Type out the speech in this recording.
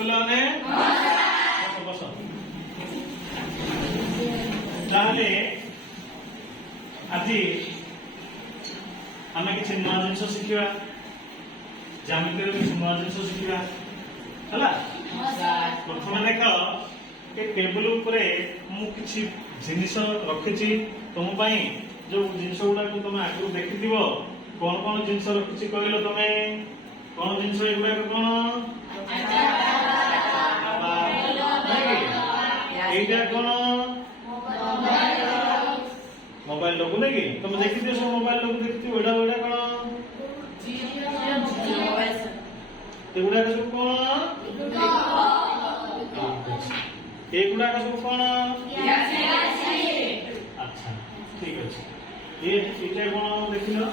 ପିଲାମାନେ ବସ ତାହେଲେ ଆଜି ଆମେ କିଛି ନୂଆ ଜିନିଷ ଶିଖିବା ଜ୍ୟାମିତିରେ କିଛି ନୂଆ ଜିନିଷ ଶିଖିବା ହେଲା ପ୍ରଥମେ ଦେଖ ଏ ଟେବୁଲ ଉପରେ ମୁଁ କିଛି ଜିନିଷ ରଖିଛି ତମ ପାଇଁ ଯୋଉ ଜିନିଷ ଗୁଡାକୁ ତମେ ଆଗରୁ ଦେଖିଥିବ କଣ କଣ ଜିନିଷ ରଖିଛି କହିଲ ତମେ କଣ ଜିନିଷ ଏଗୁଡାକ କଣ এইটা কোন মোবাইল লোগো নাকি তুমি দেখিছো সব মোবাইল লোগো দেখিছো ওটা ওটা কোন এগুলা সব কোন এগুলা সব কোন আচ্ছা ঠিক আছে এটা কোন দেখিলো